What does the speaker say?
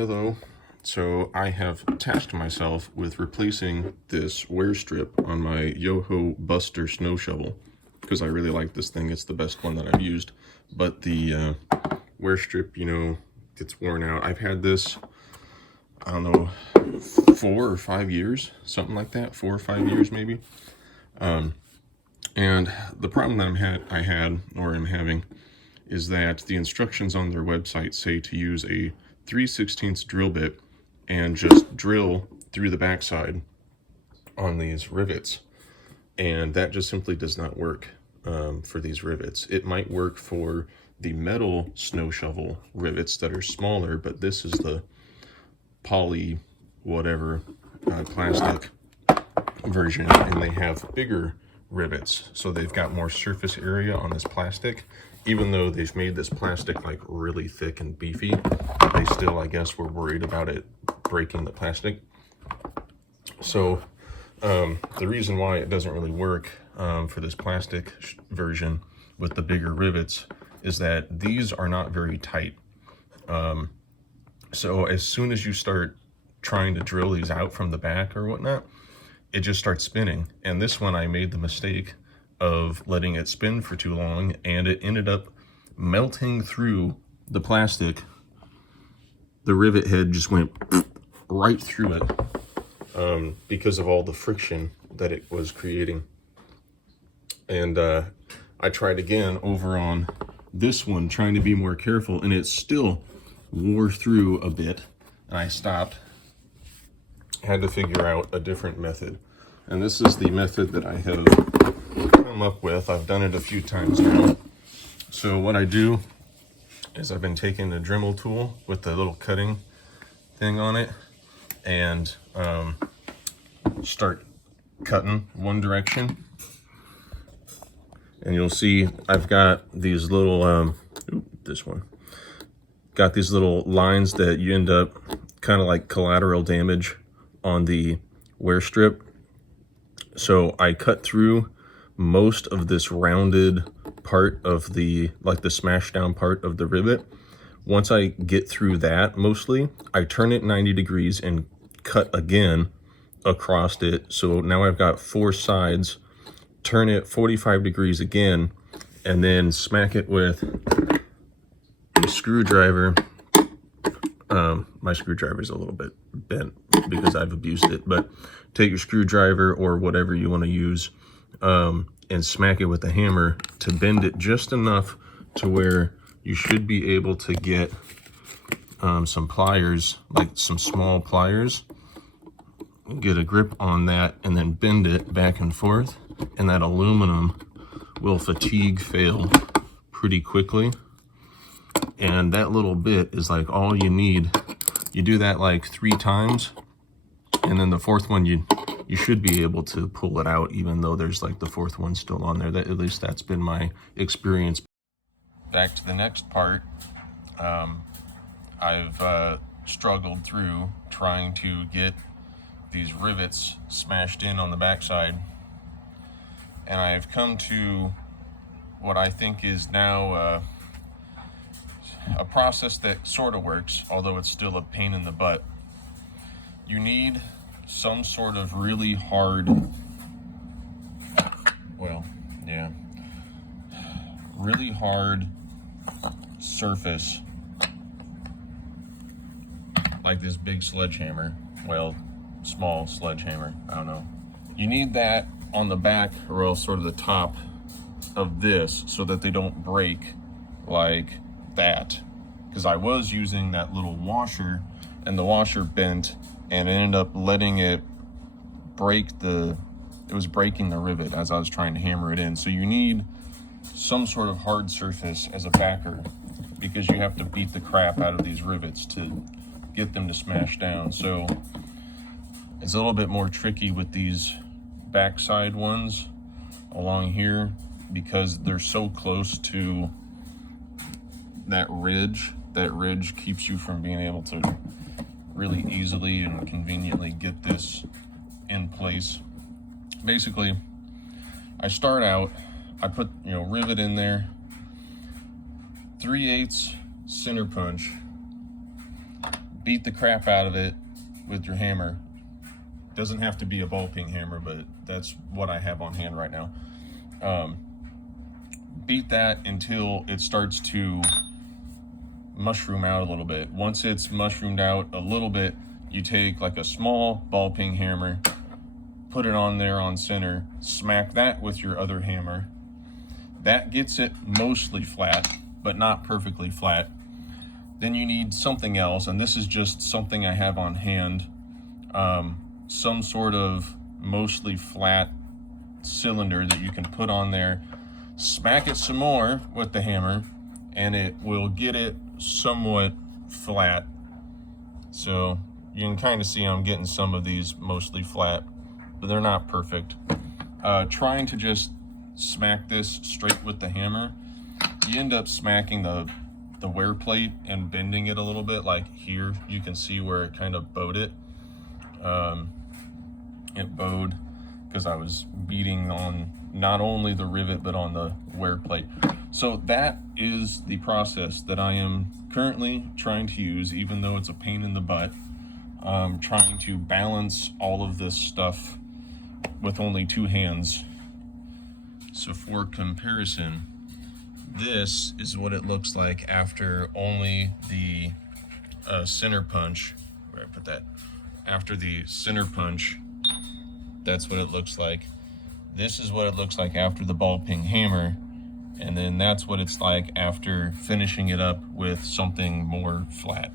Hello. So I have tasked myself with replacing this wear strip on my Yoho BustR snow shovel because I really like this thing. It's the best one that I've used. But the wear strip, gets worn out. I've had this, I don't know, 4 or 5 years, something like that. 4 or 5 years maybe. And the problem that I am having is that the instructions on their website say to use a 3/16 drill bit and just drill through the backside on these rivets. And that just simply does not work for these rivets. It might work for the metal snow shovel rivets that are smaller, but this is the poly whatever plastic version, and they have bigger rivets, so they've got more surface area on this plastic. Even though they've made this plastic like really thick and beefy, they still, I guess, were worried about it breaking the plastic. So the reason why it doesn't really work for this plastic version with the bigger rivets is that these are not very tight. So as soon as you start trying to drill these out from the back or whatnot, it just starts spinning. And this one, I made the mistake of letting it spin for too long, and it ended up melting through the plastic. The rivet head just went right through it because of all the friction that it was creating. And I tried again over on this one, trying to be more careful, and it still wore through a bit, and I stopped. Had to figure out a different method, and this is the method that I have come up with. I've done it a few times now. So what I do is I've been taking the Dremel tool with the little cutting thing on it and start cutting one direction, and you'll see I've got these little this one got these little lines that you end up kind of like collateral damage on the wear strip. So I cut through most of this rounded part of the, like the smash down part of the rivet. Once I get through that mostly, I turn it 90 degrees and cut again across it. So now I've got 4 sides, turn it 45 degrees again, and then smack it with a screwdriver. My screwdriver is a little bit bent because I've abused it, but take your screwdriver or whatever you want to use and smack it with a hammer to bend it just enough to where you should be able to get some pliers, like some small pliers, get a grip on that, and then bend it back and forth, and that aluminum will fatigue fail pretty quickly. And that little bit is like all you need. You do that like 3 times, and then the 4th one you should be able to pull it out, even though there's like the 4th one still on there. That, at least that's been my experience. Back to the next part. I've struggled through trying to get these rivets smashed in on the backside, and I've come to what I think is now a process that sort of works, although it's still a pain in the butt. You need some sort of really hard, really hard surface, like this big sledgehammer, well, small sledgehammer, I don't know. You need that on the back, or else sort of the top of this, so that they don't break like that, because I was using that little washer and the washer bent, and it ended up letting it break it was breaking the rivet as I was trying to hammer it in. So you need some sort of hard surface as a backer, because you have to beat the crap out of these rivets to get them to smash down. So it's a little bit more tricky with these backside ones along here, because they're so close to that ridge. That ridge keeps you from being able to really easily and conveniently get this in place. Basically, I start out, I put, rivet in there, 3/8 center punch, beat the crap out of it with your hammer. Doesn't have to be a ball peen hammer, but that's what I have on hand right now. Beat that until it starts to mushroom out a little bit. Once it's mushroomed out a little bit, you take like a small ball peen hammer, put it on there on center, smack that with your other hammer. That gets it mostly flat, but not perfectly flat. Then you need something else, and this is just something I have on hand. Some sort of mostly flat cylinder that you can put on there, smack it some more with the hammer, and it will get it somewhat flat. So you can kind of see I'm getting some of these mostly flat, but they're not perfect. Trying to just smack this straight with the hammer, you end up smacking the wear plate and bending it a little bit. Like here, you can see where it kind of bowed it. It bowed because I was beating on not only the rivet, but on the wear plate. So that is the process that I am currently trying to use, even though it's a pain in the butt. Trying to balance all of this stuff with only two hands. So for comparison, this is what it looks like after only the center punch. Where I put that? After the center punch, that's what it looks like. This is what it looks like after the ball peen hammer, and then that's what it's like after finishing it up with something more flat.